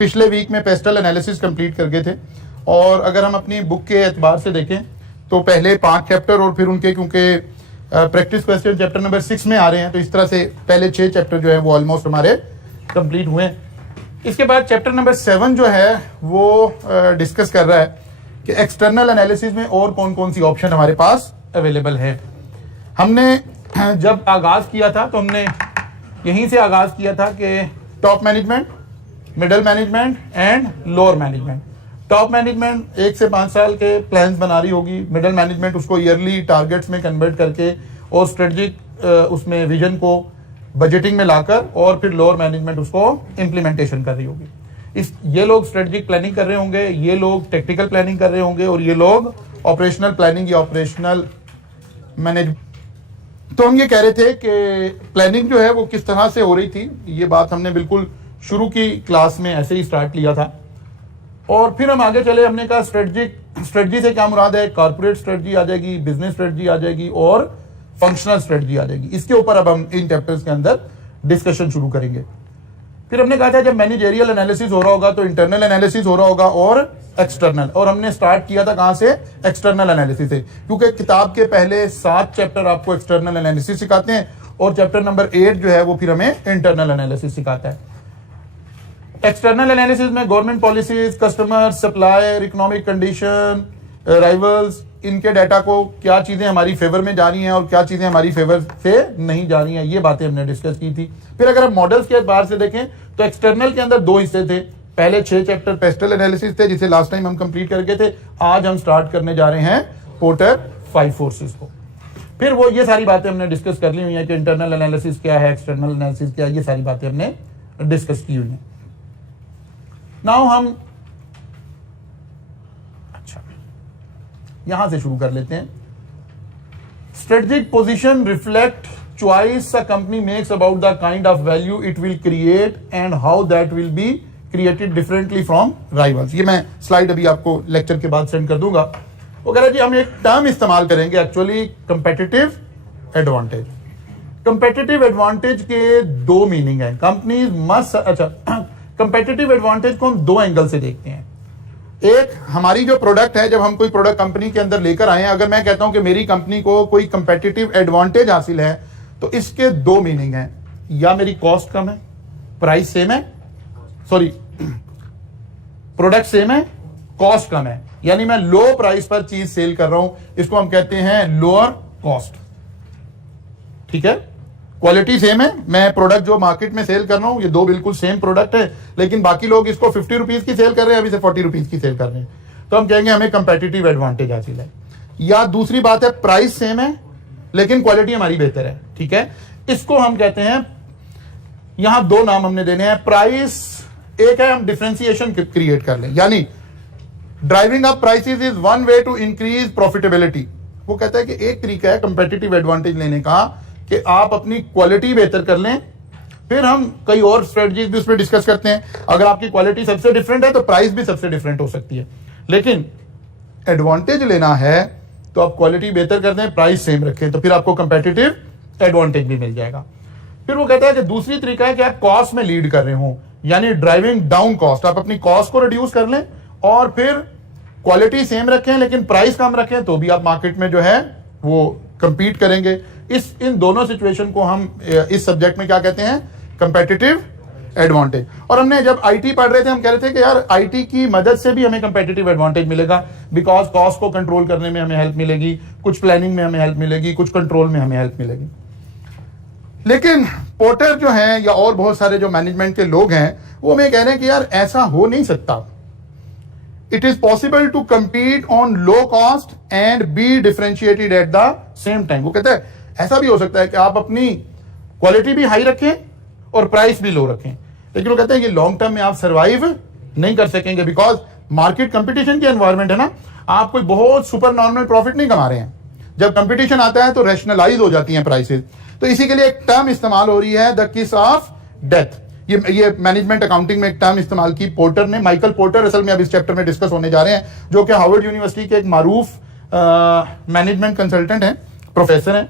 पिछले वीक में pastel analysis complete कर गए थे। और अगर हम अपनी बुक के एतबार से देखें तो पहले 5 चैप्टर और फिर उनके क्योंकि प्रैक्टिस क्वेश्चन चैप्टर नंबर 6 में आ रहे हैं तो इस तरह से पहले 6 चैप्टर जो है वो ऑलमोस्ट हमारे कंप्लीट हुए हैं। इसके बाद चैप्टर नंबर 7 जो है वो डिस्कस कर रहा है कि एक्सटर्नल एनालिसिस में और कौन कौन सी ऑप्शन हमारे पास अवेलेबल है। हमने जब आगाज किया था तो हमने यहीं से आगाज किया था कि top management, middle management and lower management. Top management 1 से 5 साल के प्लान्स बना रही होगी, मिडिल मैनेजमेंट उसको ईयरली टारगेट्स में कन्वर्ट करके और स्ट्रेटजिक उसमें विजन को बजटिंग में लाकर और फिर लोअर मैनेजमेंट उसको इम्प्लीमेंटेशन कर रही होगी। ये लोग स्ट्रेटजिक प्लानिंग कर रहे होंगे, ये लोग टेक्निकल प्लानिंग कर रहे होंगे और ये लोग ऑपरेशनल प्लानिंग या ऑपरेशनल मैनेज। तो हम ये कह रहे थे कि प्लानिंग जो है वो किस तरह से हो रही थी, ये बात हमने बिल्कुल शुरू की क्लास में ऐसे ही स्टार्ट लिया था। और फिर हम आगे चले, हमने कहा स्ट्रेटजी से क्या मुराद है, कॉर्पोरेट स्ट्रेटजी आ जाएगी, बिजनेस स्ट्रेटजी आ जाएगी और फंक्शनल स्ट्रेटजी आ जाएगी। इसके ऊपर अब हम इन चैप्टर्स के अंदर डिस्कशन शुरू करेंगे। फिर हमने कहा था जब मैनेजरियल एनालिसिस हो रहा होगा तो इंटरनल एनालिसिस हो रहा होगा और एक्सटर्नल। और हमने स्टार्ट किया था कहां से, एक्सटर्नल एनालिसिस से, क्योंकि किताब के पहले 7 चैप्टर आपको एक्सटर्नल एनालिसिस सिखाते हैं और चैप्टर नंबर 8 जो है वो फिर हमें इंटरनल एनालिसिस सिखाता है। एक्सटर्नल एनालिसिस में government policies, customer, supplier, economic condition, rivals, इनके डाटा को क्या चीजें हमारी फेवर में जा रही हैं और क्या चीजें हमारी फेवर से नहीं जा रही हैं, ये बातें हमने डिस्कस की थी। फिर अगर हम मॉडल्स के बाहर से देखें तो एक्सटर्नल के अंदर 2 हिस्से थे। पहले 6 चैप्टर पेस्टल एनालिसिस थे जिसे लास्ट टाइम हम कंप्लीट करके थे। आज हम स्टार्ट करने जा रहे हैं पोर्टर 5 फोर्सेस को। फिर वो ये सारी बातें हमने डिस्कस कर ली हुई है कि इंटरनल एनालिसिस क्या है, एक्सटर्नल एनालिसिस क्या है, ये सारी बातें हमने डिस्कस की हुई हैं। नाउ हम अच्छा यहां से शुरू कर लेते हैं। Strategic position reflect choice a company makes about the kind of value it will create and how that will be created differently from rivals. ये मैं स्लाइड अभी आपको लेक्चर के बाद सेंड कर दूंगा। वो कह रहा है जी हम एक टर्म इस्तेमाल करेंगे actually, competitive advantage. Competitive advantage के 2 मीनिंग है। कंपनीज मस्ट, अच्छा कंपेटिटिव एडवांटेज को हम 2 एंगल से देखते हैं। एक, हमारी जो प्रोडक्ट है, जब हम कोई प्रोडक्ट कंपनी के अंदर लेकर आए हैं, अगर मैं कहता हूं कि मेरी कंपनी को कोई कंपेटिटिव एडवांटेज हासिल है तो इसके 2 मीनिंग हैं। या मेरी कॉस्ट कम है, प्राइस सेम है, सॉरी प्रोडक्ट सेम है, कॉस्ट कम है, यानी मैं लो प्राइस पर चीज सेल कर रहा हूं, इसको हम कहते हैं लोअर कॉस्ट। ठीक है, क्वालिटी सेम है, मैं प्रोडक्ट जो मार्केट में सेल कर रहा हूं ये 2 बिल्कुल सेम प्रोडक्ट है, लेकिन बाकी लोग इसको 50 रुपीज की सेल कर रहे हैं, अभी से 40 रुपीज की सेल कर रहे हैं, तो हम कहेंगे हमें कंपेटिटिव एडवांटेज हासिल है। या दूसरी बात है, प्राइस सेम है लेकिन क्वालिटी हमारी बेहतर है। ठीक है, इसको हम कहते हैं, यहां 2 नाम हमने देने हैं। प्राइस एक है, हम डिफरेंशिएशन क्रिएट कर लें, यानी driving up prices is one way to increase profitability. वो कहता है कि एक तरीका है कंपेटिटिव एडवांटेज लेने का कि आप अपनी क्वालिटी बेहतर कर लें। फिर हम कई और स्ट्रेटजीज भी उसमें डिस्कस करते हैं। अगर आपकी क्वालिटी सबसे डिफरेंट है तो प्राइस भी सबसे डिफरेंट हो सकती है, लेकिन एडवांटेज लेना है तो आप क्वालिटी बेहतर कर दें, प्राइस सेम रखें, तो फिर आपको कंपेटिटिव एडवांटेज भी मिल जाएगा। फिर वो कहता है कि दूसरी तरीका है कि आप कॉस्ट में लीड कर रहे हो, यानी ड्राइविंग डाउन कॉस्ट, आप अपनी कॉस्ट को रिड्यूस कर लें और फिर क्वालिटी सेम रखें लेकिन प्राइस कम रखें, तो भी आप मार्केट में जो है वो कंपीट करेंगे। इन दोनों सिचुएशन को हम इस सब्जेक्ट में क्या कहते हैं, कंपेटिटिव एडवांटेज। और हमने जब आईटी पढ़ रहे थे हम कह रहे थे कि यार आईटी की मदद से भी हमें कंपेटिटिव एडवांटेज मिलेगा, बिकॉज कॉस्ट को कंट्रोल करने में हमें हेल्प मिलेगी, कुछ प्लानिंग में हमें हेल्प मिलेगी, कुछ कंट्रोल में हमें हेल्प मिलेगी। लेकिन पोर्टर जो है या और बहुत सारे जो मैनेजमेंट के लोग हैं वो हमें कह रहे हैं कि यार ऐसा हो नहीं सकता। It is possible to compete on low cost and be differentiated at the same time. वो कहते हैं ऐसा भी हो सकता है कि आप अपनी क्वालिटी भी हाई रखें और प्राइस भी लो रखें, लेकिन वो कहते हैं कि लॉन्ग टर्म में आप सर्वाइव नहीं कर सकेंगे, बिकॉज मार्केट कंपटीशन की एनवायरमेंट है ना, आप कोई बहुत सुपर नॉर्मल प्रॉफिट नहीं कमा रहे हैं। जब कंपटीशन आता है तो रैशनलाइज हो जाती हैं प्राइसेस। तो इसी के लिए एक टर्म इस्तेमाल हो रही है, द किस ऑफ डेथ। ये मैनेजमेंट अकाउंटिंग में एक टर्म इस्तेमाल की पोर्टर ने, माइकल पोर्टर असल में अब इस चैप्टर में डिस्कस होने जा रहे हैं, जो कि हार्वर्ड यूनिवर्सिटी के एक मारूफ मैनेजमेंट कंसल्टेंट हैं, प्रोफेसर हैं।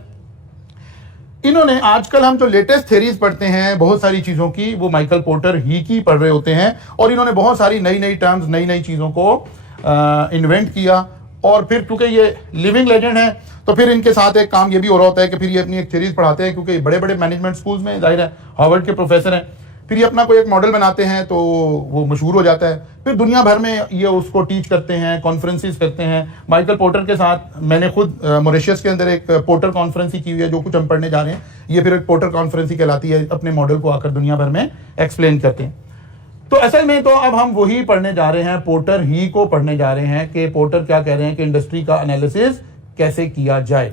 इन्होंने आजकल हम जो लेटेस्ट थ्योरीज पढ़ते हैं बहुत सारी चीजों की, वो माइकल पोर्टर ही की पढ़ रहे होते हैं, और इन्होंने बहुत सारी नई नई टर्म्स, नई नई चीजों को इन्वेंट किया। और फिर क्योंकि ये लिविंग लेजेंड है तो फिर इनके साथ एक काम ये भी हो रहा होता है कि फिर ये अपनी एक थ्योरीज पढ़ाते हैं, क्योंकि बड़े बड़े मैनेजमेंट स्कूल्स में जाहिर है हार्वर्ड के प्रोफेसर हैं, फिर ये अपना कोई एक मॉडल बनाते हैं तो वो मशहूर हो जाता है, फिर दुनिया भर में ये उसको टीच करते हैं, कॉन्फ्रेंसेस करते हैं। माइकल पोर्टर के साथ मैंने खुद मॉरिशस के अंदर एक पोर्टर कॉन्फ्रेंस ही की हुई है, जो कुछ हम पढ़ने जा रहे हैं ये फिर एक पोर्टर कॉन्फ्रेंस ही कहलाती है, अपने मॉडल को आकर दुनिया भर में एक्सप्लेन करते हैं। तो असल में तो अब हम वही पढ़ने जा रहे हैं, पोर्टर ही को पढ़ने जा रहे हैं कि पोर्टर क्या कह रहे हैं कि इंडस्ट्री का एनालिसिस कैसे किया जाए।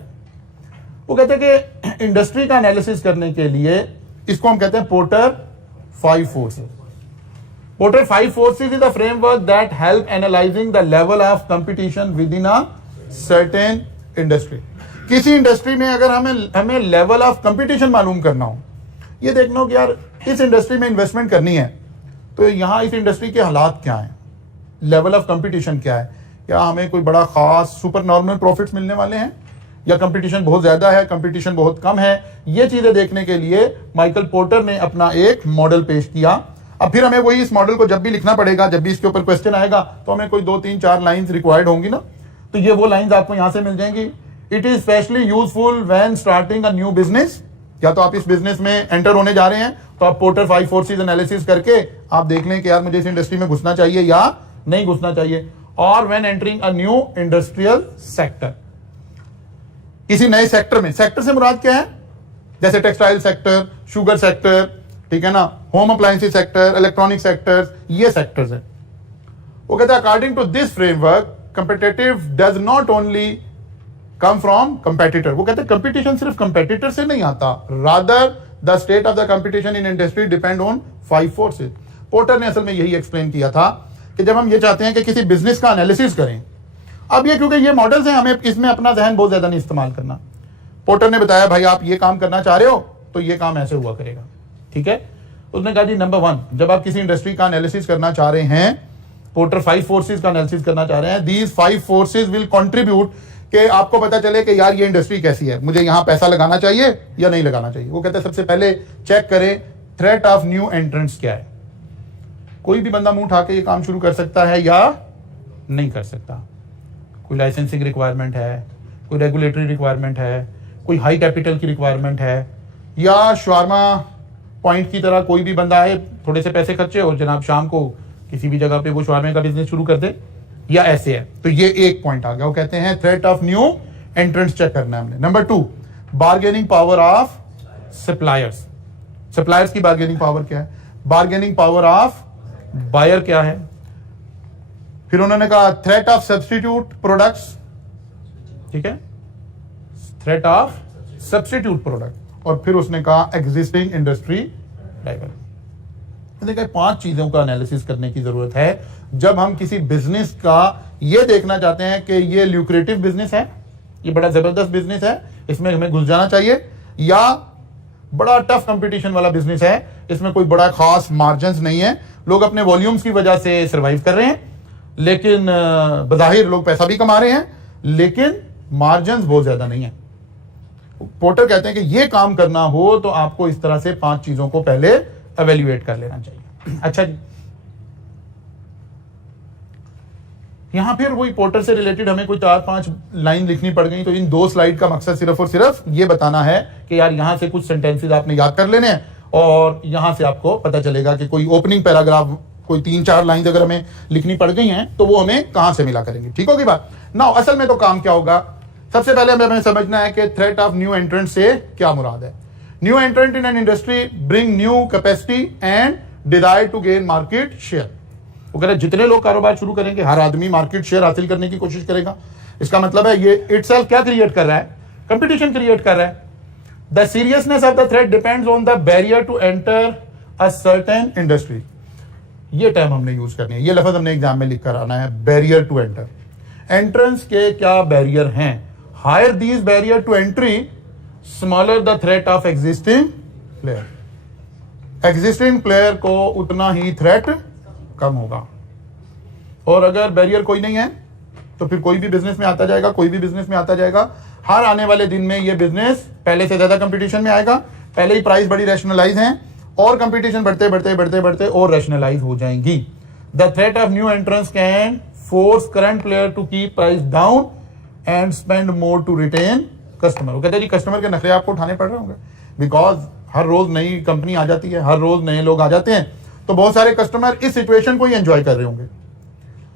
वो कहते हैं कि इंडस्ट्री का एनालिसिस करने के लिए इसको हम कहते हैं porter 5 forces. Porter 5 forces is the framework that help analysing the level of competition with in a certain industry. किसी इंडस्ट्री में अगर हमें लेवल ऑफ कंपटीशन मालूम करना हो, ये देखना हो कि यार इस इंडस्ट्री में इन्वेस्टमेंट करनी है तो यहां इस इंडस्ट्री के हालात क्या हैं, लेवल ऑफ कंपटीशन क्या है, क्या हमें कोई बड़ा खास सुपर नॉर्मल प्रॉफिट्स मिलने वाले हैं, या कंपटीशन बहुत ज्यादा है, कंपटीशन बहुत कम है। ये चीजें देखने के लिए माइकल पोर्टर ने अपना एक मॉडल पेश किया। अब फिर हमें वही इस मॉडल को जब भी लिखना पड़ेगा, जब भी इसके ऊपर क्वेश्चन आएगा तो हमें कोई 2 3 4 लाइंस रिक्वायर्ड होंगी ना, तो ये वो लाइंस आपको यहां से मिल जाएंगी। It is specially useful when starting a new business, या तो आप इस बिजनेस में एंटर होने जा रहे हैं तो आप पोर्टर 5 फोर्सेस एनालिसिस करके आप देख लें कि यार मुझे इस इंडस्ट्री में घुसना चाहिए या नहीं घुसना चाहिए। और when entering a new industrial sector, किसी नए सेक्टर में, सेक्टर से मुराद क्या है, जैसे टेक्सटाइल सेक्टर, शुगर सेक्टर, ठीक है ना, home appliances sector, electronic sectors, ये सेक्टर्स है। वो कहता है according to this framework competitive does not only come from competitor. वो कहते हैं कंपटीशन सिर्फ कंपेटिटर से नहीं आता, rather the state of the competition in industry depend on 5 forces. Porter ने असल में यही एक्सप्लेन किया था कि जब हम ये चाहते हैं कि किसी बिजनेस का एनालिसिस करें, अब ये क्योंकि ये मॉडल्स हैं, हमें इसमें अपना जहन बहुत ज्यादा नहीं इस्तेमाल करना। पोर्टर ने बताया भाई आप ये काम करना चाह रहे हो तो ये काम ऐसे हुआ करेगा, ठीक है। उसने कहा जी नंबर 1, जब आप किसी इंडस्ट्री का एनालिसिस करना चाह रहे हैं, पोर्टर 5 फोर्सेस का एनालिसिस करना चाह रहे हैं, दीज 5 फोर्सेस विल कंट्रीब्यूट, कि आपको पता चले कि यार ये इंडस्ट्री कैसी है, मुझे यहां पैसा लगाना चाहिए या नहीं लगाना चाहिए। वो कहते हैं सबसे पहले चेक करें थ्रेट ऑफ न्यू एंट्रेंट्स क्या है। कोई भी बंदा मुंह उठा के ये काम शुरू कर सकता है या नहीं कर सकता। कोई लाइसेंसिंग रिक्वायरमेंट है, कोई रेगुलेटरी रिक्वायरमेंट है, कोई हाई कैपिटल की रिक्वायरमेंट है, या शवारमा पॉइंट की तरह कोई भी बंदा है, थोड़े से पैसे खर्चे और जनाब शाम को किसी भी जगह पे वो शवारमे का बिजनेस शुरू कर दे, या ऐसे है। तो ये एक पॉइंट आ गया। वो कहते हैं threat of new entrance check करना है हमने। Number 2, bargaining power of suppliers. Suppliers की बार्गेनिंग पावर क्या है, बार्गेनिंग पावर ऑफ बायर क्या है। फिर उन्होंने कहा थ्रेट ऑफ सब्स्टिट्यूट प्रोडक्ट्स, ठीक है, थ्रेट ऑफ सब्स्टिट्यूट प्रोडक्ट। और फिर उसने कहा एग्जिस्टिंग इंडस्ट्री ड्राइवर। देखा 5 चीजों का एनालिसिस करने की जरूरत है जब हम किसी बिजनेस का ये देखना चाहते हैं कि ये ल्यूक्रेटिव बिजनेस है, ये बड़ा जबरदस्त बिजनेस है, इसमें हमें घुस जाना चाहिए, या बड़ा टफ कंपटीशन वाला बिजनेस है, इसमें कोई बड़ा खास मार्जिन नहीं है, लोग अपने वॉल्यूम्स की वजह से सर्वाइव कर रहे हैं, लेकिन बज़ाहिर लोग पैसा भी कमा रहे हैं, लेकिन मार्जिन बहुत ज्यादा नहीं है। पोर्टर कहते हैं कि ये काम करना हो तो आपको इस तरह से 5 चीजों को पहले एवेल्युएट कर लेना चाहिए। अच्छा जी, यहां फिर वही पोर्टर से रिलेटेड हमें कोई 4-5 लाइन लिखनी पड़ गई, तो इन 2 स्लाइड का मकसद सिर्फ और सिर्फ ये बताना है कि यार यहां से कुछ सेंटेंसेस आपने याद कर लेने हैं, और यहां से आपको पता चलेगा कि कोई ओपनिंग पैराग्राफ, कोई 3-4 लाइन अगर हमें लिखनी पड़ गई हैं तो वो हमें कहां से मिला करेंगे। ठीक होगी बात ना। असल में तो काम क्या होगा, सबसे पहले हमें समझना है कि थ्रेट ऑफ न्यू एंट्रेंट से क्या मुराद है। New entrant in an industry bring new capacity and desire to gain market share. वो कह रहे जितने लोग कारोबार शुरू करेंगे, हर आदमी मार्केट शेयर हासिल करने की कोशिश करेगा। इसका मतलब है ये इटसेल्फ क्या क्रिएट कर रहा है, कंपटीशन क्रिएट कर रहा है। The seriousness of the threat depends on the barrier to enter a certain industry. ये टर्म हमने यूज करनी है, ये लफ्ज हमने एग्जाम में लिख कर आना है, बैरियर टू एंटर। एंट्रेंस के क्या बैरियर हैं, higher these barrier to entry smaller the threat of existing player. Existing player को उतना ही थ्रेट कम होगा, और अगर बैरियर कोई नहीं है तो फिर कोई भी बिजनेस में आता जाएगा, कोई भी बिजनेस में आता जाएगा। हर आने वाले दिन में ये बिजनेस पहले से ज्यादा कंपटीशन में आएगा, पहले ही प्राइस बड़ी रैशनलाइज है और कंपटीशन बढ़ते बढ़ते बढ़ते बढ़ते और रैशनलाइज हो जाएंगी। The threat of new entrance can force current player to keep price down and spend more to retain customer. वो कहते हैं जी कस्टमर के नखरे आपको उठाने पड़ रहे होंगे, बिकॉज हर रोज नई कंपनी आ जाती है, हर रोज नए लोग आ जाते हैं, तो बहुत सारे कस्टमर इस सिचुएशन को ही एंजॉय कर रहे होंगे।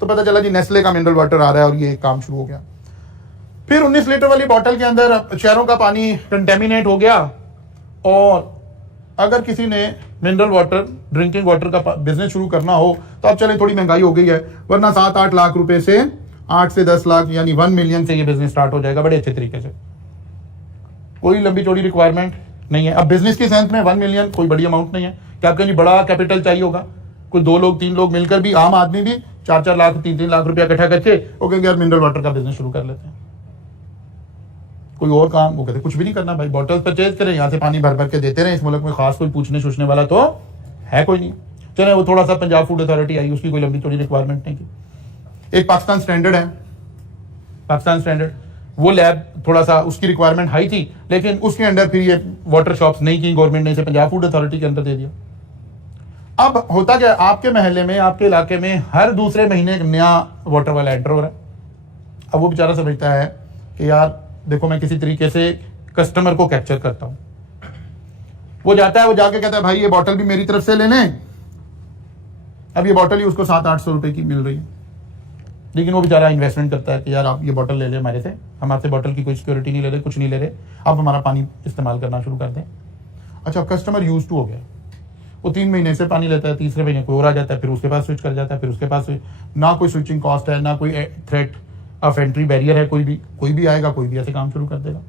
तो पता चला जी नेस्ले का मिनरल वाटर आ रहा है और ये काम शुरू हो गया। फिर 19 लीटर वाली बोतल के अंदर शहरों का पानी कंटेमिनेट हो गया, और अगर किसी ने मिनरल वाटर ड्रिंकिंग वाटर का बिजनेस शुरू करना हो तो अब चले थोड़ी महंगाई हो गई है, वरना 7-8 लाख रुपए से 8 से 10 लाख यानी 1 मिलियन से ये बिजनेस स्टार्ट हो जाएगा बड़े अच्छे तरीके से। कोई लंबी चौड़ी रिक्वायरमेंट नहीं है। अब बिजनेस की सेंस में 1 मिलियन कोई बड़ी अमाउंट नहीं है कि आपके लिए बड़ा कैपिटल चाहिए होगा। कोई 2 लोग 3 लोग मिलकर भी, आम आदमी भी 4-4 लाख 3-3 लाख रुपया इकट्ठा करके वो कहेंगे यार मिनरल वाटर का बिजनेस शुरू कर लेते हैं। कोई और काम, वो कहते कुछ भी नहीं करना भाई, बॉटल परचेज करें, यहाँ से पानी भर भर के देते रहे। इस मुल्क में खास कोई पूछने छूछने वाला तो है कोई नहीं। चले वो थोड़ा सा पंजाब फूड अथॉरिटी आई, उसकी कोई लंबी चौड़ी रिक्वायरमेंट नहीं थी। एक पाकिस्तान स्टैंडर्ड है, पाकिस्तान स्टैंडर्ड, वो लैब थोड़ा सा उसकी रिक्वायरमेंट हाई थी, लेकिन उसके अंडर फिर ये वाटर शॉप्स नहीं की गवर्नमेंट ने, इसे पंजाब फूड अथॉरिटी के अंदर दे दिया। अब होता क्या, आपके महल्ले में, आपके इलाके में हर दूसरे महीने एक नया वाटर वाला एंटर हो रहा है। अब वो बेचारा समझता है कि यार देखो मैं किसी तरीके से कस्टमर को कैप्चर करता हूं। वो जाता है, वो जाके कहता है भाई ये बॉटल भी मेरी तरफ से ले लें। अब ये बॉटल ही उसको 700-800 रुपए की मिल रही है, लेकिन वो बेचारा इन्वेस्टमेंट करता है कि यार आप ये बॉटल ले लें हमारे से, हम आपसे बॉटल की कोई सिक्योरिटी नहीं ले रहे, कुछ नहीं ले रहे, आप हमारा पानी इस्तेमाल करना शुरू कर दें। अच्छा, कस्टमर यूज टू हो गया, वो 3 महीने से पानी लेता है, तीसरे महीने कोई और आ जाता है, फिर उसके पास स्विच कर जाता है, फिर उसके पास ना कोई स्विचिंग कॉस्ट है, ना कोई थ्रेट ऑफ एंट्री बैरियर है। कोई भी आएगा, कोई भी ऐसे काम शुरू कर देगा।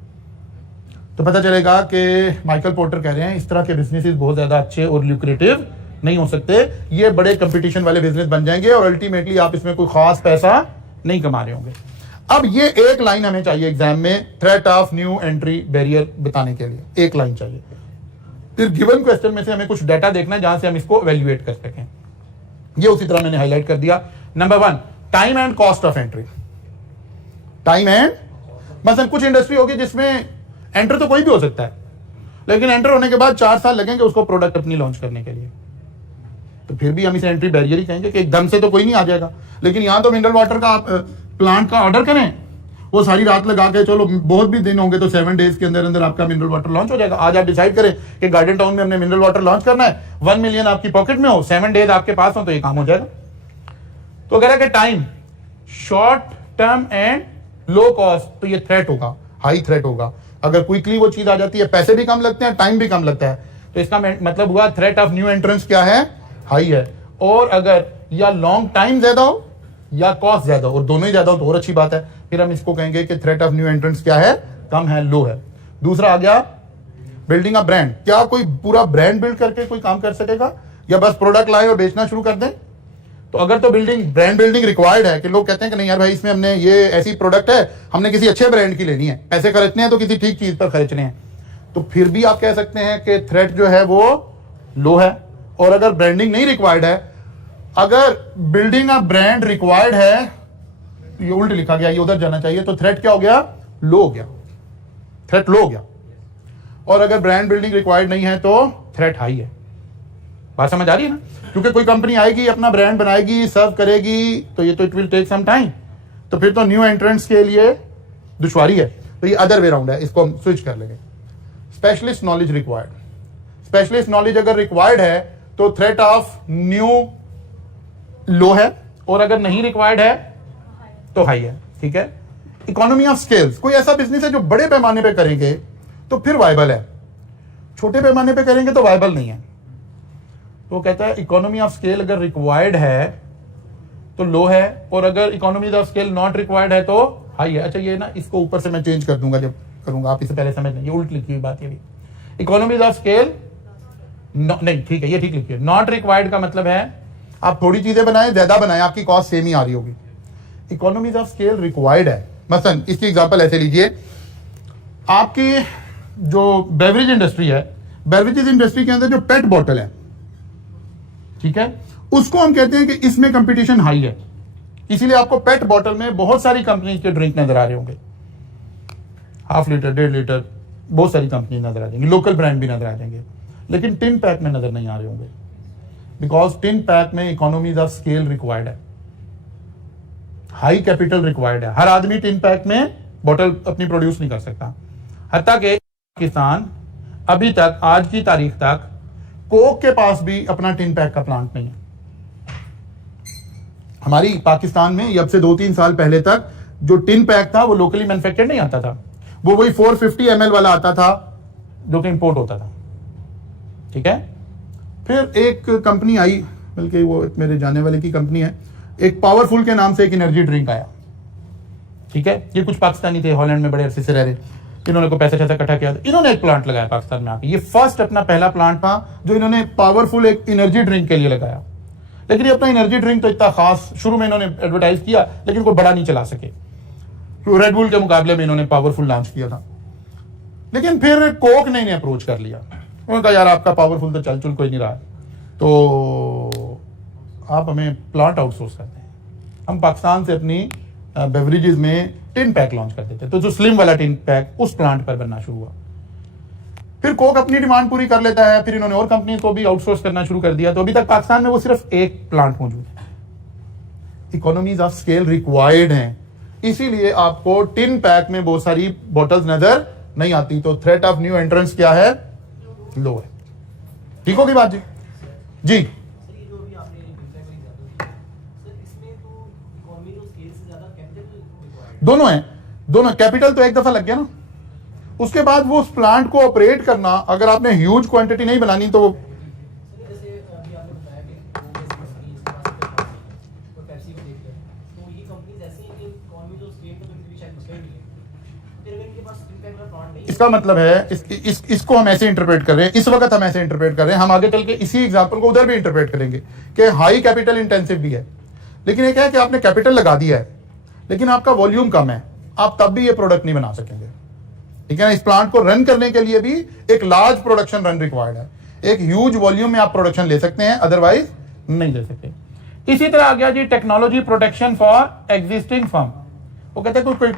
तो पता चलेगा कि माइकल पोर्टर कह रहे हैं इस तरह के बिजनेसेस बहुत ज्यादा अच्छे और ल्यूक्रेटिव नहीं हो सकते, ये बड़े कंपटीशन वाले बिजनेस बन जाएंगे और अल्टीमेटली आप इसमें कोई खास पैसा नहीं कमा रहे होंगे। अब ये एक लाइन हमें चाहिए एग्जाम में threat of new entry barrier बताने के लिए, एक लाइन चाहिए। फिर गिवन क्वेश्चन में से हमें कुछ डाटा देखना है जहां से हम इसको इवैल्यूएट कर सकें। ये उसी तरह मैंने हाईलाइट कर दिया। Number 1, time and cost of entry. Time and, मतलब कुछ इंडस्ट्री होगी जिसमें एंटर तो कोई भी हो सकता है, लेकिन एंटर होने के बाद 4 साल लगेंगे उसको प्रोडक्ट अपनी लॉन्च करने के लिए, तो फिर भी हम इसे एंट्री बैरियर ही कहेंगे कि एकदम से तो कोई नहीं आ जाएगा। लेकिन यहां तो मिनरल वाटर का आप प्लांट का ऑर्डर करें, वो सारी रात लगा के, चलो बहुत भी दिन होंगे तो 7 डेज के अंदर अंदर आपका मिनरल वाटर लॉन्च हो जाएगा। आज आप डिसाइड करें कि गार्डन टाउन में हमने मिनरल वाटर लॉन्च करना है, 1 मिलियन आपकी पॉकेट में हो, 7 डेज आपके पास हो, तो ये काम हो जाएगा। तो कह रहा है कि time, short term and low cost, तो ये थ्रेट होगा, हाई थ्रेट होगा। अगर क्विकली वो चीज आ जाती है, पैसे भी कम लगते हैं, टाइम भी कम लगता है, तो इसका मतलब हुआ थ्रेट ऑफ न्यू एंट्रेंस क्या है, हाई है। और अगर या लॉन्ग टाइम ज्यादा हो या कॉस्ट ज्यादा हो, और दोनों ही ज्यादा हो तो और अच्छी बात है, फिर हम इसको कहेंगे कि थ्रेट ऑफ न्यू एंट्रेंस क्या है, कम है, लो है। दूसरा आ गया बिल्डिंग अ ब्रांड। क्या कोई पूरा ब्रांड बिल्ड करके कोई काम कर सकेगा, या बस प्रोडक्ट लाए और बेचना शुरू कर दें? तो अगर तो ब्रांड बिल्डिंग रिक्वायर्ड है कि लोग कहते हैं कि नहीं यार भाई इसमें हमने ये ऐसी प्रोडक्ट है, हमने किसी अच्छे ब्रांड की लेनी है, पैसे खर्चने हैं तो किसी ठीक चीज पर खर्चने हैं, तो फिर भी आप कह सकते हैं कि थ्रेट जो है वो लो है। और अगर ब्रांडिंग नहीं रिक्वायर्ड है, अगर बिल्डिंग अ ब्रांड रिक्वायर्ड है, ये उल्ट लिखा गया, ये उधर जाना चाहिए, तो थ्रेट क्या हो गया, लो हो गया, थ्रेट लो हो गया। और अगर ब्रांड बिल्डिंग रिक्वायर्ड नहीं है तो थ्रेट हाई है। बात समझ आ रही है ना? क्योंकि कोई कंपनी आएगी, अपना ब्रांड बनाएगी, सर्व करेगी, तो ये तो it will take some time, तो फिर तो न्यू एंट्रेंट्स के लिए दुश्वारी है। तो ये अदर वे राउंड है, इसको हम स्विच कर लेंगे। Specialist knowledge required, specialist knowledge अगर रिक्वायर्ड है तो थ्रेट ऑफ न्यू लो है, और अगर नहीं रिक्वायर्ड है तो हाई है। ठीक है। इकोनॉमी ऑफ स्केल्स, कोई ऐसा बिजनेस है जो बड़े पैमाने पे करेंगे तो फिर वायबल है, छोटे पैमाने पे करेंगे तो वायबल नहीं है। तो कहता है इकोनॉमी ऑफ स्केल अगर रिक्वायर्ड है तो लो है, और अगर economy of scale not required है तो हाई है। अच्छा, ये ना इसको ऊपर से मैं चेंज कर दूंगा जब करूंगा, आप इसे पहले समझ लें, ये उल्ट लिखी हुई बात है। इकोनॉमी ऑफ स्केल नहीं, ठीक है, ये ठीक लिखिए। नॉट रिक्वायर्ड का मतलब है आप थोड़ी चीजें बनाएं, ज्यादा बनाएं, आपकी कॉस्ट सेम ही आ रही होगी। इकोनॉमीज ऑफ स्केल रिक्वायर्ड है। मसलन इसकी एग्जांपल ऐसे लीजिए, आपकी जो बेवरेज इंडस्ट्री है, बेवरेजेस इंडस्ट्री के अंदर जो पेट बॉटल है, ठीक है, उसको हम कहते हैं कि इसमें कंपटीशन हाई है। इसीलिए आपको पेट बॉटल में बहुत सारी कंपनी के ड्रिंक नजर आ रहे होंगे, 1/2 लीटर 1.5 लीटर, बहुत सारी कंपनी नजर आ जाएंगी, लोकल ब्रांड भी नजर आ जाएंगे, लेकिन टिन पैक में नजर नहीं आ रहे होंगे, बिकॉज टिन पैक में इकोनॉमीज ऑफ स्केल रिक्वायर्ड है, हाई कैपिटल रिक्वायर्ड है। हर आदमी टिन पैक में बॉटल अपनी प्रोड्यूस नहीं कर सकता। हत्ता के पाकिस्तान अभी तक, आज की तारीख तक, कोक के पास भी अपना टिन पैक का प्लांट नहीं है। हमारी पाकिस्तान में अब से 2-3 साल पहले तक जो टिन पैक था वो लोकली मैन्युफैक्चर्ड नहीं आता था, वो वही 450 ml वाला आता था जो कि इंपोर्ट होता था। ठीक है, फिर एक कंपनी आई, बल्कि वो एक मेरे जाने वाले की कंपनी है, एक पावरफुल के नाम से एक एनर्जी ड्रिंक आया। ठीक है, ये कुछ पाकिस्तानी थे, हॉलैंड में बड़े अरसे से रह रहे, इन्होंने को पैसा इकट्ठा किया, इन्होंने एक प्लांट लगाया पाकिस्तान में आके। ये फर्स्ट अपना पहला प्लांट था जो इन्होंने पावरफुल एक एनर्जी ड्रिंक के लिए लगाया। लेकिन ये अपना एनर्जी ड्रिंक तो इतना खास, शुरू में इन्होंने एडवर्टाइज किया लेकिन कोई बड़ा नहीं चला सके। रेड बुल के मुकाबले में इन्होंने पावरफुल लॉन्च किया था, लेकिन फिर कोक ने इन्हें अप्रोच कर लिया। उन्होंने कहा यार आपका पावरफुल तो चल कोई नहीं रहा, तो आप हमें प्लांट आउटसोर्स करते हैं, हम पाकिस्तान से अपनी बेवरेजेस में टिन पैक लॉन्च कर देते। तो जो स्लिम वाला टिन पैक उस प्लांट पर बनना शुरू हुआ। फिर कोक अपनी डिमांड पूरी कर लेता है, फिर इन्होंने और कंपनी को भी आउटसोर्स करना शुरू कर दिया। तो अभी तक पाकिस्तान में वो सिर्फ एक प्लांट मौजूद है। इकोनॉमीज ऑफ स्केल रिक्वायर्ड हैं, इसीलिए आपको टिन पैक में बहुत सारी बॉटल्स नजर नहीं आती। तो थ्रेट ऑफ न्यू एंट्रेंस क्या है? लो है। ठीक होगी बात जी? जी दोनों है, दोनों। कैपिटल तो एक दफा लग गया ना, उसके बाद वो उस प्लांट को ऑपरेट करना, अगर आपने ह्यूज क्वांटिटी नहीं बनानी तो वो इसका मतलब है इसको हम ऐसे इंटरप्रेट कर रहे हैं, इस वक्त हम ऐसे इंटरप्रेट कर रहे हैं, हम आगे चल के इसी एग्जांपल को उधर भी इंटरप्रेट करेंगे कि हाई कैपिटल इंटेंसिव भी है। लेकिन ये क्या है कि आपने कैपिटल लगा दिया है लेकिन आपका वॉल्यूम कम है, आप तब भी ये प्रोडक्ट नहीं बना सकेंगे। ठीक है ना, इस प्लांट को रन करने के लिए भी एक लार्ज प्रोडक्शन रन रिक्वायर्ड है। एक ह्यूज वॉल्यूम में आप प्रोडक्शन ले सकते हैं, अदरवाइज नहीं ले सकते। इसी तरह आ गया जी technology protection for existing firm. वो कहते हैं कोई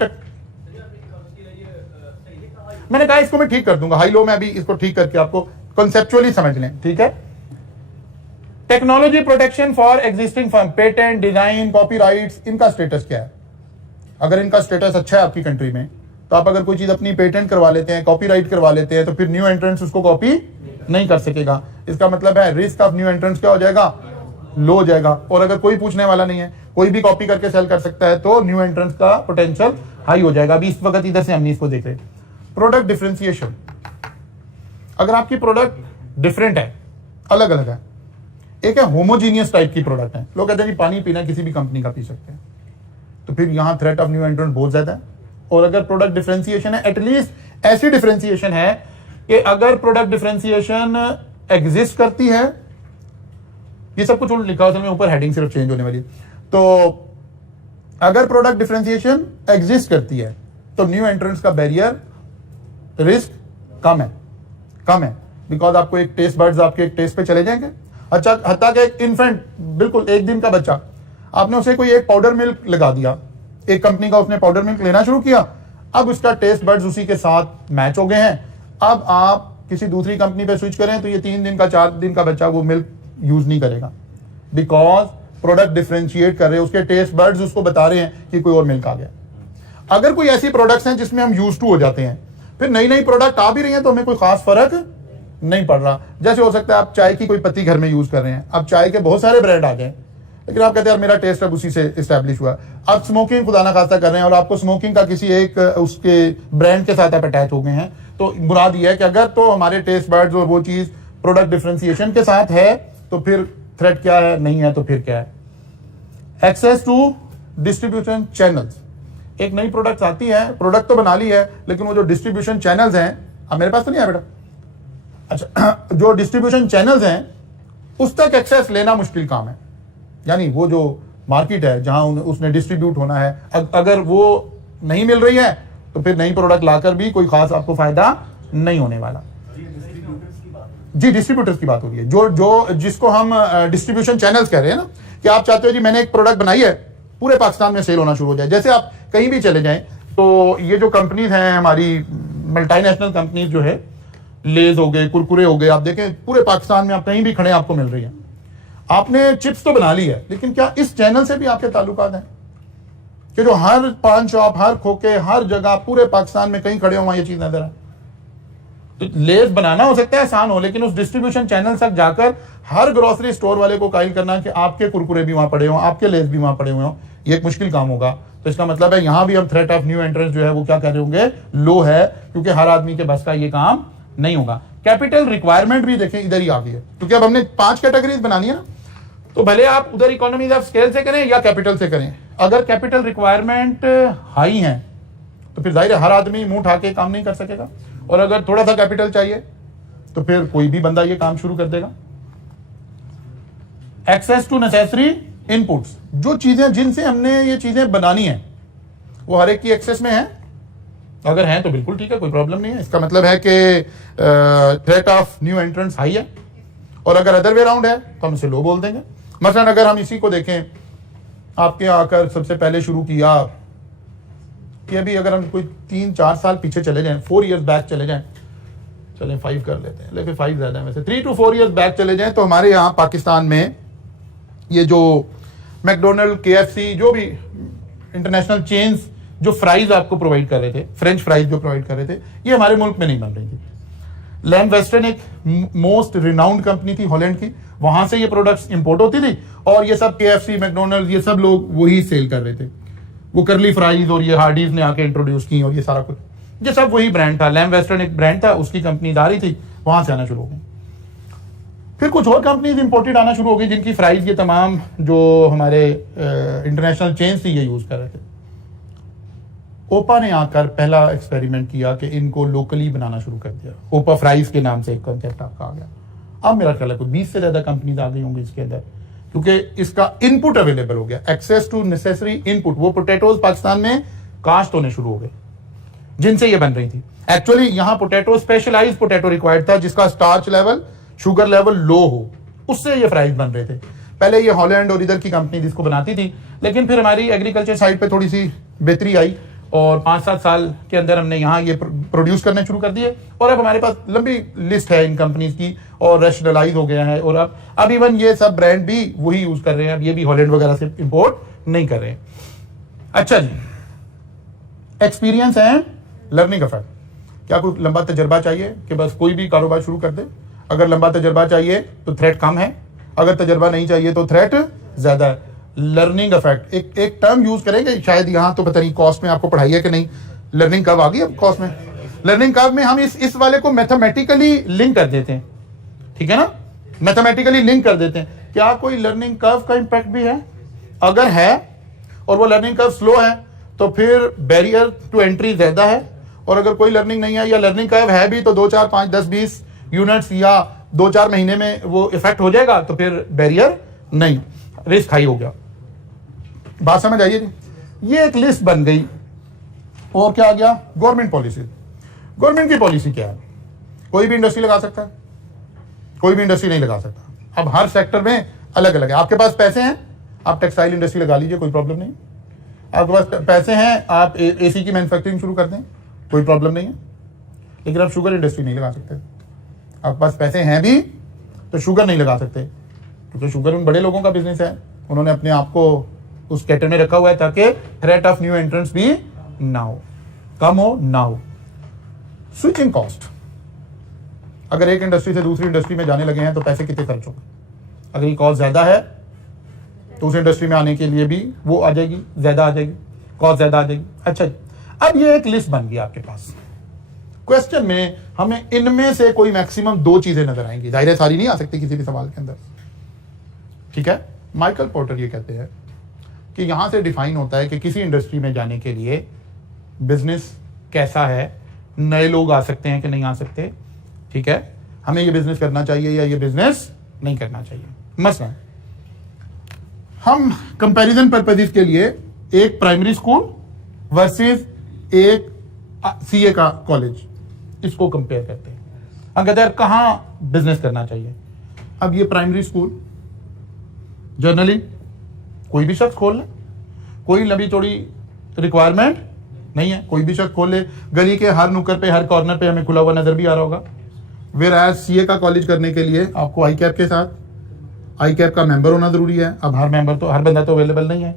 मैंने कहा इसको मैं ठीक कर दूंगा, हाई लो में अभी इसको ठीक करके आपको कॉन्सेप्चुअली समझ लें। ठीक है, technology protection for existing firm, patent, design, copyrights, इनका स्टेटस क्या है? अगर इनका स्टेटस अच्छा है आपकी कंट्री में, तो आप अगर कोई चीज अपनी पेटेंट करवा लेते हैं, कॉपीराइट करवा लेते हैं, तो फिर न्यू एंट्रेंस उसको कॉपी नहीं कर सकेगा। इसका मतलब है रिस्क ऑफ न्यू एंट्रेंस क्या हो जाएगा? लो हो जाएगा। और अगर कोई पूछने वाला नहीं है, कोई भी कॉपी करके सेल कर सकता है, तो न्यू एंट्रेंस का पोटेंशियल हाई हो जाएगा। अभी इस वक्त इधर से हमने इसको देख रहे हैं। प्रोडक्ट डिफरेंशिएशन, अगर आपकी प्रोडक्ट डिफरेंट है, अलग अलग है, एक है होमोजीनियस टाइप की प्रोडक्ट है, लोग कहते हैं कि पानी पीना किसी भी कंपनी का पी सकते हैं, तो फिर यहां थ्रेट ऑफ न्यू एंट्रेंट बहुत ज्यादा है। और अगर प्रोडक्ट डिफरेंशिएशन है, एटलीस्ट ऐसी डिफरेंशिएशन है कि अगर प्रोडक्ट डिफरेंशिएशन एग्जिस्ट करती है, ये सब कुछ लिखा होता है, ऊपर हेडिंग सिर्फ चेंज होने वाली है। तो अगर प्रोडक्ट डिफरेंशिएशन एग्जिस्ट करती है तो न्यू एंट्रेंट्स का बैरियर, रिस्क कम है, बिकॉज आपको एक टेस्ट बर्ड्स आपके एक टेस्ट पे चले जाएंगे। अच्छा, हत्ता कि एक इन्फेंट, बिल्कुल 1 दिन का बच्चा, आपने उसे कोई एक पाउडर मिल्क लगा दिया, एक कंपनी का उसने पाउडर मिल्क लेना शुरू किया, अब उसका टेस्ट बर्ड्स उसी के साथ मैच हो गए हैं। अब आप किसी दूसरी कंपनी पे स्विच करें तो ये 3 दिन का 4 दिन का बच्चा वो मिल्क यूज नहीं करेगा, बिकॉज प्रोडक्ट डिफरेंशिएट कर रहे हैं, उसके टेस्ट बर्ड्स उसको बता रहे हैं कि कोई और मिल्क आ गया। अगर कोई ऐसी प्रोडक्ट्स हैं जिसमें हम यूज टू हो जाते हैं, फिर नई नई प्रोडक्ट आ भी रही हैं तो हमें कोई खास फर्क नहीं पड़ रहा। जैसे हो सकता है आप चाय की कोई पत्ती घर में यूज कर रहे हैं, अब चाय के बहुत सारे ब्रांड आ गए, लेकिन आप कहते हैं यार मेरा टेस्ट अब उसी से इस्टेब्लिश हुआ। आप स्मोकिंग खुदा ना खास्ता कर रहे हैं और आपको स्मोकिंग का किसी एक उसके ब्रांड के साथ आप अटैच हो गए हैं, तो मुराद ये है कि अगर तो हमारे टेस्ट बर्ड्स और वो चीज प्रोडक्ट डिफरेंशिएशन के साथ है तो फिर थ्रेट क्या है, नहीं है तो फिर क्या है? Access to distribution channels. एक नई प्रोडक्ट आती है, प्रोडक्ट तो बना ली है, लेकिन वो जो डिस्ट्रीब्यूशन चैनल्स हैं, अब मेरे पास तो नहीं है बेटा, अच्छा, जो डिस्ट्रीब्यूशन चैनल्स हैं उस तक एक्सेस लेना मुश्किल काम है। यानी वो जो मार्केट है जहां उसने डिस्ट्रीब्यूट होना है, अगर वो नहीं मिल रही है तो फिर नई प्रोडक्ट लाकर भी कोई खास आपको फायदा नहीं होने वाला। जी डिस्ट्रीब्यूटर्स की बात हो रही है, जो जिसको हम डिस्ट्रीब्यूशन चैनल्स कह रहे हैं ना, कि आप चाहते हो जी मैंने एक प्रोडक्ट बनाई है, पूरे पाकिस्तान में सेल होना शुरू हो जाए। जैसे आप कहीं भी चले जाएं तो ये जो कंपनीज हैं हमारी मल्टीनेशनल कंपनीज जो है, लेज हो गए, कुरकुरे हो गए, आप देखें पूरे पाकिस्तान में आप कहीं भी खड़े आपको मिल रही है। आपने चिप्स तो बना ली है, लेकिन क्या इस चैनल से भी आपके ताल्लुकात हैं कि जो हर पान शॉप, हर खोके, हर जगह पूरे पाकिस्तान में कहीं खड़े हो वहां ये चीज नजर आए? तो लेस बनाना हो सकता है आसान हो, लेकिन उस डिस्ट्रीब्यूशन चैनल तक जाकर हर ग्रोसरी स्टोर वाले को कायल करना कि आपके कुरकुरे भी वहां पड़े हो, आपके लेस भी वहां पड़े हुए हो, ये एक मुश्किल काम होगा। तो इसका मतलब है यहां भी हम थ्रेट ऑफ न्यू एंट्रेंस जो है वो क्या कर रहे होंगे, लो है, क्योंकि हर आदमी के बस का ये काम नहीं होगा। कैपिटल रिक्वायरमेंट भी देखें इधर ही आ गई है, क्योंकि अब हमने 5 कैटेगरीज बनानी है ना, तो भले आप उधर इकोनॉमीज ऑफ स्केल से करें या कैपिटल से करें, अगर कैपिटल रिक्वायरमेंट हाई है तो फिर जाहिर है हर आदमी मुंह उठा के काम नहीं कर सकेगा, और अगर थोड़ा सा कैपिटल चाहिए तो फिर कोई भी बंदा ये काम शुरू कर देगा। एक्सेस टू नेसेसरी इनपुट्स, जो चीजें जिनसे हमने ये चीजें बनानी है वो हर एक की एक्सेस में है, अगर है तो बिल्कुल ठीक है, कोई प्रॉब्लम नहीं है। इसका मतलब है कि threat of new entrance high है, और अगर अदर वे राउंड है तो हम इसे लो बोल देंगे। मसलन अगर हम इसी को देखें, आपके यहाँ आकर सबसे पहले शुरू किया कि अभी अगर हम कोई 3-4 साल पीछे चले जाएं, 4 इयर्स बैक चले जाएं, चलें 5 कर लेते हैं, लेकिन 5 ज्यादा है वैसे, 3 to 4 इयर्स बैक चले जाएं तो हमारे यहाँ पाकिस्तान में ये जो मैकडोनल्ड, KFC, जो भी इंटरनेशनल चेन्स जो फ्राइज आपको प्रोवाइड कर रहे थे, फ्रेंच फ्राइज जो प्रोवाइड कर रहे थे, ये हमारे मुल्क में नहीं बन रही थी। लैम वेस्टर्न एक मोस्ट रिनाउंड कंपनी थी हॉलैंड की, वहां से ये प्रोडक्ट्स इंपोर्ट होती थी, और ये सब KFC, मैकडोनल्ड, ये सब लोग वही सेल कर रहे थे। वो करली फ्राइज और ये हार्डीज ने आके इंट्रोड्यूस की, और ये सारा कुछ ये सब वही ब्रांड था। लैम वेस्टर्न एक ब्रांड था, उसकी कंपनी आ रही थी, वहां से आना शुरू हो गई। फिर कुछ और कंपनीज इंपोर्टेड आना शुरू हो गई, जिनकी फ्राइज ये तमाम जो हमारे इंटरनेशनल चेन्स थी ये यूज कर रहे थे। ओपा ने आकर पहला एक्सपेरिमेंट किया कि इनको लोकली बनाना शुरू कर दिया। ओपा फ्राइज के नाम से एक कॉन्सेप्ट आपका आ गया। अब मेरा ख्याल है कोई 20 से ज्यादा कंपनीज आ गई होंगी इसके अंदर, क्योंकि इसका इनपुट अवेलेबल हो गया, एक्सेस टू नेसेसरी इनपुट। वो पोटैटोज पाकिस्तान में कास्ट होने शुरू हो गए जिनसे ये बन रही थी। एक्चुअली यहाँ पोटैटो स्पेशलाइज पोटैटो रिक्वायर्ड था, जिसका starch level, sugar level low हो, उससे ये फ्राइज बन रहे थे। पहले ये हॉलैंड और इधर की कंपनी जिसको बनाती थी, लेकिन फिर हमारी एग्रीकल्चर साइड पे थोड़ी सी बेहतरी आई, और 5-7 साल के अंदर हमने यहाँ ये प्रोड्यूस करने शुरू कर दिए, और अब हमारे पास लंबी लिस्ट है इन कंपनीज की, और रैशनलाइज हो गया है, और अब इवन ये सब ब्रांड भी वही यूज कर रहे हैं, अब ये भी हॉलैंड वगैरह से इंपोर्ट नहीं कर रहे हैं। अच्छा जी, एक्सपीरियंस है, लर्निंग इफेक्ट। क्या कोई लंबा तजर्बा चाहिए कि बस कोई भी कारोबार शुरू कर दे? अगर लंबा तजर्बा चाहिए तो थ्रेट कम है, अगर तजर्बा नहीं चाहिए तो थ्रेट ज्यादा है। लर्निंग इफेक्ट एक टर्म यूज करेंगे, शायद यहाँ तो पता नहीं कॉस्ट में आपको पढ़ाई है कि नहीं, लर्निंग कर्व आ गई अब कॉस्ट में। लर्निंग कर्व में हम इस वाले को मैथमेटिकली लिंक कर देते हैं, ठीक है ना, मैथमेटिकली लिंक कर देते हैं। क्या कोई लर्निंग कर्व का इंपैक्ट भी है? अगर है और वो लर्निंग कर्व स्लो है तो फिर बैरियर टू एंट्री ज्यादा है, और अगर कोई लर्निंग नहीं है या लर्निंग कर्व है भी तो 2, 4, 5, 10, 20 यूनिट्स या 2-4 महीने में वो इफेक्ट हो जाएगा, तो फिर बैरियर नहीं, रिस्क हाई हो गया। बात समझ आइए जी। ये एक लिस्ट बन गई, और क्या आ गया? Government policy. गवर्नमेंट की पॉलिसी क्या है? कोई भी इंडस्ट्री लगा सकता है, कोई भी इंडस्ट्री नहीं लगा सकता। अब हर सेक्टर में अलग अलग है। आपके पास पैसे हैं, आप टेक्सटाइल इंडस्ट्री लगा लीजिए, कोई प्रॉब्लम नहीं। आपके पास पैसे हैं, आप AC की मैन्युफैक्चरिंग शुरू कर दें, कोई प्रॉब्लम नहीं है। लेकिन आप शुगर इंडस्ट्री नहीं लगा सकते। आपके पास पैसे हैं भी तो शुगर नहीं लगा सकते, क्योंकि शुगर उन बड़े लोगों का बिजनेस है, उन्होंने अपने आप को उस कैटेगरी में रखा हुआ है ताकि थ्रेट ऑफ न्यू एंट्रेंस भी ना हो, कम हो ना हो। स्विचिंग कॉस्ट, अगर एक इंडस्ट्री से दूसरी इंडस्ट्री में जाने लगे हैं तो पैसे कितने खर्च होंगे? अगर ये कॉस्ट ज्यादा है तो उस इंडस्ट्री में आने के लिए भी वो आ जाएगी, ज्यादा आ जाएगी, कॉस्ट ज्यादा आ जाएगी। अच्छा, अब ये एक लिस्ट बन गई आपके पास। क्वेश्चन में हमें इनमें से कोई मैक्सिमम 2 चीजें नजर आएंगी, जाहिर है सारी नहीं आ सकती किसी भी सवाल के अंदर, ठीक है। माइकल पोर्टर ये कहते हैं कि यहां से डिफाइन होता है कि किसी इंडस्ट्री में जाने के लिए बिजनेस कैसा है, नए लोग आ सकते हैं कि नहीं आ सकते, ठीक है, हमें ये बिजनेस करना चाहिए या ये बिजनेस नहीं करना चाहिए। मसलन हम कंपैरिजन पर्पसेस के लिए एक प्राइमरी स्कूल वर्सेस एक CA का कॉलेज, इसको कंपेयर करते हैं। हम कहते हैं कहाँ बिजनेस करना चाहिए। अब ये प्राइमरी स्कूल जनरली कोई भी शख्स खोल ले, कोई लंबी चौड़ी रिक्वायरमेंट नहीं है, कोई भी शख्स खोल ले। गली के हर नुक्कड़ पे, हर कॉर्नर पे हमें खुला हुआ नजर भी आ रहा होगा। वेयर एज सीए का कॉलेज करने के लिए आपको आई कैप के साथ आई कैप का मेंबर होना जरूरी है। अब हर बंदा तो अवेलेबल नहीं है।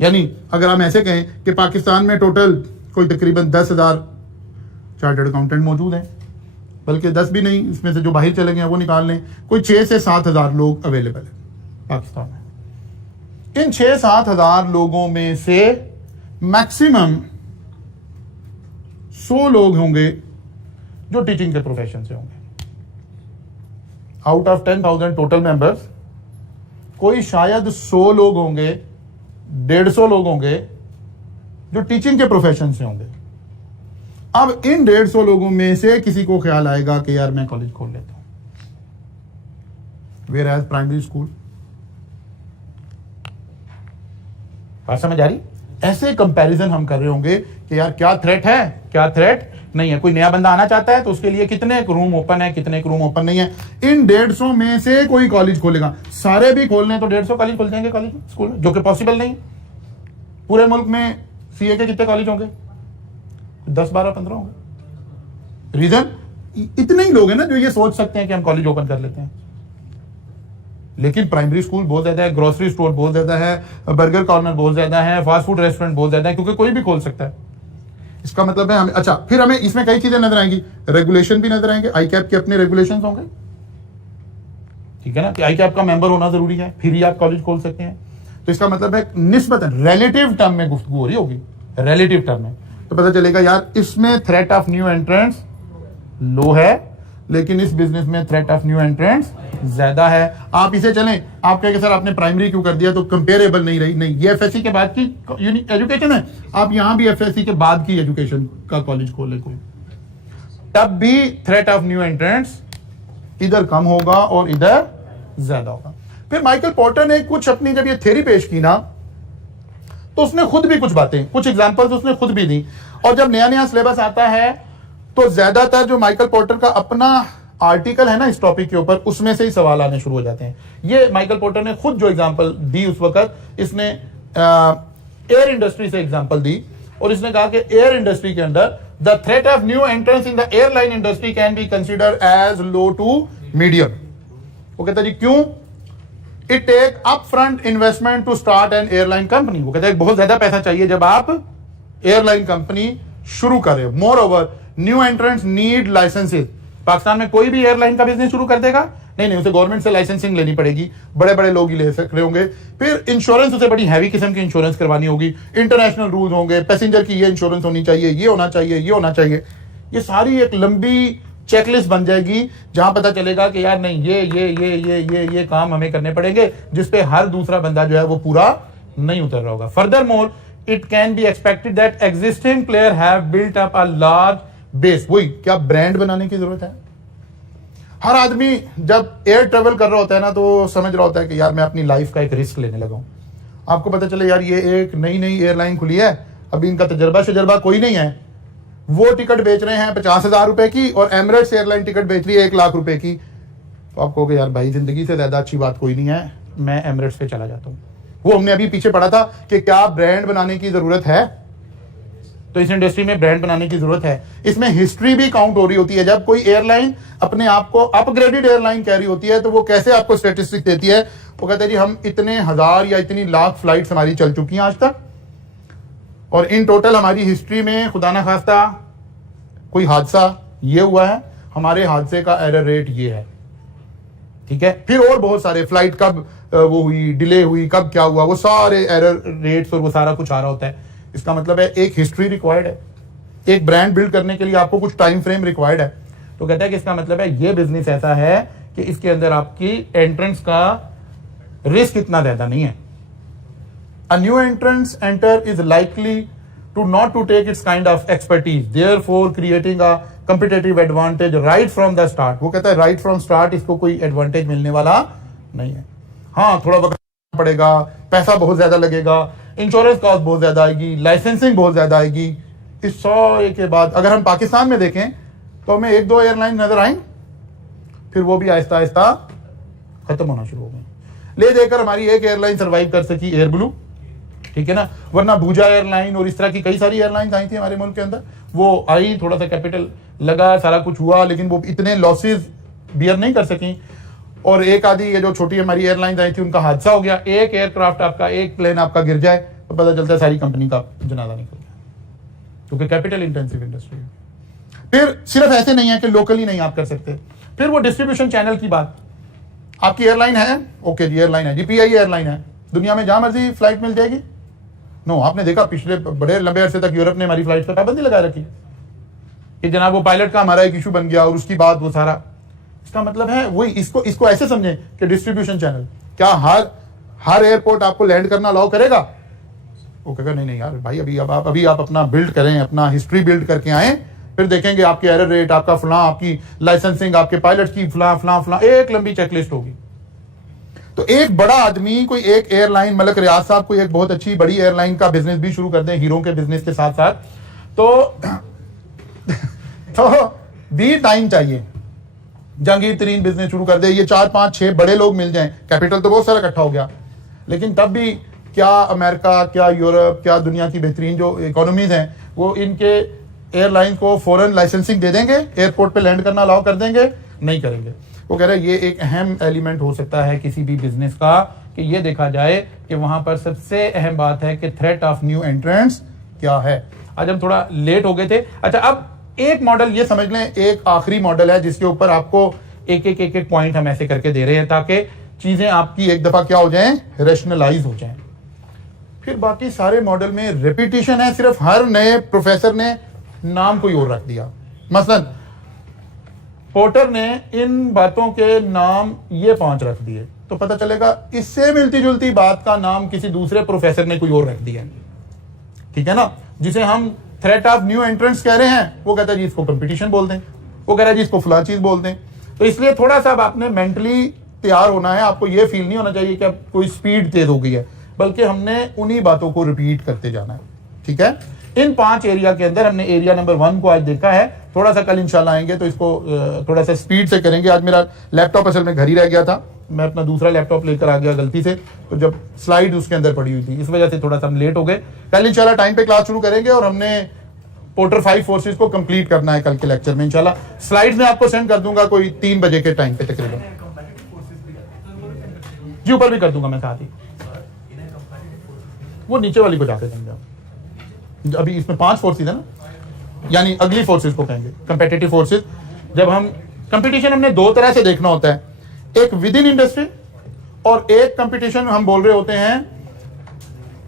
यानी अगर हम ऐसे कहें कि पाकिस्तान में टोटल कोई तकरीबन 10,000 चार्टर्ड अकाउंटेंट मौजूद हैं, बल्कि 10 भी नहीं, इसमें से जो बाहर चले गए वो निकाल लें, कोई 6 से 7,000 लोग अवेलेबल है पाकिस्तान में। इन 6-7,000 लोगों में से मैक्सिमम 100 लोग होंगे जो टीचिंग के प्रोफेशन से होंगे। आउट ऑफ 10,000 टोटल मेंबर्स कोई शायद 100 लोग होंगे, 150 लोग होंगे जो टीचिंग के प्रोफेशन से होंगे। अब इन 150 लोगों में से किसी को ख्याल आएगा कि यार मैं कॉलेज खोल लेता हूं। वेयर एज प्राइमरी स्कूल, बात समझ आ रही? ऐसे कंपैरिजन हम कर रहे होंगे कि यार क्या थ्रेट है, क्या थ्रेट नहीं है। कोई नया बंदा आना चाहता है तो उसके लिए कितने रूम ओपन है, कितने रूम ओपन नहीं है। इन 150 में से कोई कॉलेज खोलेगा, सारे भी खोलने तो 150 कॉलेज खुल जाएंगे कॉलेज स्कूल में, जो कि पॉसिबल नहीं। पूरे मुल्क में सीए के कितने कॉलेज होंगे? 10, 12, 15 होंगे। रीजन इतने ही लोग हैं ना जो ये सोच सकते हैं कि हम कॉलेज ओपन कर लेते हैं। लेकिन प्राइमरी स्कूल बहुत ज्यादा है, ग्रोसरी स्टोर बहुत ज्यादा है, बर्गर कॉर्नर बहुत ज्यादा है, फास्ट फूड रेस्टोरेंट बहुत ज्यादा है, क्योंकि कोई भी खोल सकता है। इसका मतलब है हमें, अच्छा फिर हमें इसमें कई चीजें नजर आएंगी, रेगुलेशन भी नजर आएंगे। आई कैप के अपने रेगुलेशन होंगे, ठीक है ना, कि आई कैप का मेंबर होना जरूरी है, फिर ही आप कॉलेज खोल सकते हैं। तो इसका मतलब है निस्बतन रिलेटिव टर्म में गुफ्तगू हो रही होगी, रिलेटिव टर्म में, तो पता चलेगा यार इसमें थ्रेट ऑफ न्यू एंट्रेंस लो है, लेकिन इस बिजनेस में थ्रेट ऑफ न्यू एंट्रेंस ज्यादा है। आप इसे चलें, आप कहेंगे सर आपने प्राइमरी क्यों कर दिया, तो कंपेरेबल नहीं रही। नहीं, ये एफएससी के बाद की एजुकेशन है, आप यहां भी एफएससी के बाद की एजुकेशन का कॉलेज खोले कोई, तब भी थ्रेट ऑफ न्यू एंट्रेंस इधर कम होगा और इधर ज्यादा होगा। फिर माइकल पोर्टर ने कुछ अपनी जब ये थ्योरी पेश की ना, तो उसने खुद भी कुछ बातें, कुछ एग्जांपल्स उसने खुद भी दी। और जब नया नया सिलेबस आता है तो ज्यादातर जो माइकल पोर्टर का अपना आर्टिकल है ना इस टॉपिक के ऊपर, उसमें से ही सवाल आने शुरू हो जाते हैं। ये माइकल पोर्टर ने खुद जो एग्जांपल दी उस वक्त, इसने एयर इंडस्ट्री से एग्जांपल दी और इसने कहा कि एयर इंडस्ट्री के अंदर the threat of new entrance in the airline industry can be considered as low to medium. वो कहता जी क्यों? It take up front investment to start an airline company. वो कहता है बहुत ज्यादा पैसा चाहिए जब आप एयरलाइन कंपनी शुरू कर रहे हो। Moreover new entrants need licences. Pakistan में कोई भी एयरलाइन का बिजनेस शुरू कर देगा? नहीं, उसे गवर्नमेंट से लाइसेंसिंग लेनी पड़ेगी, बड़े बड़े लोग ही ले सकते होंगे। फिर इंश्योरेंस उसे बड़ी हैवी किस्म की इंश्योरेंस करवानी होगी, इंटरनेशनल रूल होंगे, पैसेंजर की ये इंश्योरेंस होनी चाहिए, ये होना चाहिए, ये होना चाहिए। ये सारी एक लंबी चेकलिस्ट बन जाएगी जहां पता चलेगा कि यार नहीं ये काम हमें करने पड़ेंगे, जिसपे हर दूसरा बंदा जो है वो पूरा नहीं उतर रहा होगा। Further more it can be expected that existing player have built up a large base. वही क्या ब्रांड बनाने की जरूरत है। हर आदमी जब एयर ट्रेवल कर रहा होता है ना, तो समझ रहा होता है कि यार मैं अपनी लाइफ का एक रिस्क लेने लगा हूं। आपको पता चले यार ये एक नई एयरलाइन खुली है, अभी इनका तजर्बा कोई नहीं है, वो टिकट बेच रहे हैं 50,000 रुपए की और एमिरेट्स एयरलाइन टिकट बेच रही है 1 लाख रुपए की। तो आप कहोगे यार भाई जिंदगी से ज्यादा अच्छी बात कोई नहीं है, मैं एमिरेट्स पे चला जाता हूं। वो हमने अभी पीछे पढ़ा था कि क्या ब्रांड बनाने की जरूरत है, तो इस इंडस्ट्री में ब्रांड बनाने की जरूरत है। इसमें हिस्ट्री भी काउंट हो रही होती है। जब कोई एयरलाइन अपने आप को अपग्रेडेड एयरलाइन कह रही होती है तो वो कैसे आपको स्टेटिस्टिक्स देती है? वो कहते हैं जी हम इतने हजार या इतनी लाख फ्लाइट्स हमारी चल चुकी हैं आज तक, और इन टोटल हमारी हिस्ट्री में खुदा ना खास्ता कोई हादसा ये हुआ है, हमारे हादसे का एरर रेट ये है, ठीक है। फिर और बहुत सारे फ्लाइट कब वो हुई, डिले हुई, कब क्या हुआ, वो सारे एरर रेट्स और वो सारा कुछ आ रहा होता है। इसका मतलब है एक हिस्ट्री रिक्वायर्ड है, एक ब्रांड बिल्ड करने के लिए आपको कुछ टाइम फ्रेम रिक्वायर्ड है। तो कहता है कि इसका मतलब है ये बिजनेस ऐसा है कि इसके अंदर आपकी एंट्रेंस का रिस्क इतना ज्यादा नहीं है। A new entrance enter is likely to not to take its kind of expertise, therefore creating a competitive advantage right from the start। वो कहता है right from start इसको कोई एडवांटेज मिलने वाला नहीं है। हाँ, थोड़ा वक्त पड़ेगा, पैसा बहुत ज्यादा लगेगा, इंश्योरेंस कॉस्ट बहुत ज्यादा आएगी, लाइसेंसिंग बहुत ज्यादा आएगी। इस सारे के बाद अगर हम पाकिस्तान में देखें तो हमें 1-2 एयरलाइन नजर आएंगी फिर वो भी आहिस्ता आहिस्ता खत्म होना शुरू हो गई। ले देकर हमारी एक एयरलाइन सर्वाइव कर सकी, एयर ब्लू, ठीक है ना, वरना भूजा एयरलाइन और इस तरह की कई सारी एयरलाइंस आई थी हमारे मुल्क के अंदर, वो आई, थोड़ा सा कैपिटल लगा, सारा कुछ हुआ, लेकिन वो इतने लॉसेस बियर नहीं कर सकी। और एक आधी ये जो छोटी हमारी एयरलाइंस आई थी उनका हादसा हो गया, एक एयरक्राफ्ट आपका, एक प्लेन आपका गिर जाए तो पता चलता है सारी कंपनी का जनाजा निकल गया, क्योंकि कैपिटल इंटेंसिव इंडस्ट्री है। फिर सिर्फ ऐसे नहीं है कि लोकली नहीं आप कर सकते, फिर वो डिस्ट्रीब्यूशन चैनल की बात, आपकी एयरलाइन है, ओके जी एयरलाइन है, जीपीआई एयरलाइन है, दुनिया में जहां मर्जी फ्लाइट मिल जाएगी? नो, आपने देखा पिछले बड़े लंबे अरसे तक यूरोप ने हमारी फ्लाइट पर पाबंदी लगा रखी कि जनाब वो पायलट का हमारा एक इशू बन गया और उसकी बाद वो सारा, इसका मतलब है वही, इसको ऐसे समझें कि डिस्ट्रीब्यूशन चैनल, क्या हर एयरपोर्ट आपको लैंड करना अलाउ करेगा? वो कहेगा नहीं यार भाई, अभी आप अपना बिल्ड करें, अपना हिस्ट्री बिल्ड करके आए, फिर देखेंगे आपके एरर रेट, आपका फलां, आपकी लाइसेंसिंग, आपके पायलट की फलां, एक लंबी चेकलिस्ट होगी। तो एक बड़ा आदमी, कोई एक एयरलाइन, मलक रियाज साहब कोई एक बहुत अच्छी बड़ी एयरलाइन का बिजनेस भी शुरू कर दें, हीरो के बिजनेस के साथ साथ, तो भी टाइम चाहिए। जहांगीर तरीन बिजनेस शुरू कर दे, ये 4 5 6 बड़े लोग मिल जाएं, कैपिटल तो बहुत सारा इकट्ठा हो गया, लेकिन तब भी क्या अमेरिका, क्या यूरोप, क्या दुनिया की बेहतरीन जो इकोनॉमीज हैं, वो इनके एयरलाइन को फौरन लाइसेंसिंग दे देंगे, एयरपोर्ट पे लैंड करना अलाउ कर देंगे? नहीं करेंगे। वो कह रहे हैं ये एक अहम एलिमेंट हो सकता है किसी भी बिजनेस का, कि ये देखा जाए कि वहां पर सबसे अहम बात है कि थ्रेट ऑफ न्यू एंट्रेंट्स क्या है। आज हम थोड़ा लेट हो गए थे। अच्छा, अब एक मॉडल ये समझ लें, एक आखिरी मॉडल है जिसके ऊपर आपको एक पॉइंट हम ऐसे करके दे रहे हैं ताकि चीजें आपकी एक दफा क्या हो जाएं, रेशनलाइज हो जाएं। फिर बाकी सारे मॉडल में रिपीटिशन है, सिर्फ हर नए प्रोफेसर ने नाम कोई और रख दिया। मसलन पोर्टर ने इन बातों के नाम ये 5 रख दिए, तो पता चलेगा इससे मिलती जुलती बात का नाम किसी दूसरे प्रोफेसर ने कोई और रख दिया, ठीक है ना। जिसे हम थ्रेट ऑफ न्यू एंट्रेंट्स कह रहे हैं, वो कहता है जी इसको कंपटीशन बोल दें, वो कह रहा है जी इसको फला चीज बोल दें। तो इसलिए थोड़ा सा अब आपने मेंटली तैयार होना है, आपको ये फील नहीं होना चाहिए कि अब कोई स्पीड तेज हो गई है, बल्कि हमने उन्हीं बातों को रिपीट करते जाना है, ठीक है। इन 5 एरिया के अंदर हमने एरिया नंबर 1 को आज देखा है, थोड़ा सा कल इंशाल्लाह आएंगे तो इसको थोड़ा सा स्पीड से करेंगे। आज मेरा लैपटॉप असल में घर ही रह गया था, मैं अपना दूसरा लैपटॉप लेकर आ गया गलती से, तो जब स्लाइड उसके अंदर पड़ी हुई थी, इस वजह से थोड़ा सा हम लेट हो गए। कल इंशाल्लाह टाइम पे क्लास शुरू करेंगे और हमने पोर्टर 5 फोर्सेस को कंप्लीट करना है कल के लेक्चर में इंशाल्लाह। स्लाइड्स में आपको सेंड कर दूंगा कोई 3 बजे के टाइम पे तकरीबन, जी ऊपर भी कर दूंगा मैं साथ ही, वो नीचे वाली को जाके देंगे। अभी इसमें 5 फोर्सेस है ना, यानी अगली फोर्सेस को कहेंगे कंपेटिटिव फोर्सेस। जब हम कंपटीशन हमने 2 तरह से देखना होता है, एक विद इन इंडस्ट्री और एक कंपटीशन हम बोल रहे होते हैं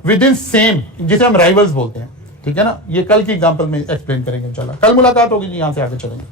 विद इन सेम, जिसे हम राइवल्स बोलते हैं, ठीक है ना। ये कल की एग्जांपल में एक्सप्लेन करेंगे इंशाल्लाह। कल मुलाकात होगी जी, यहां से आगे चलेंगे।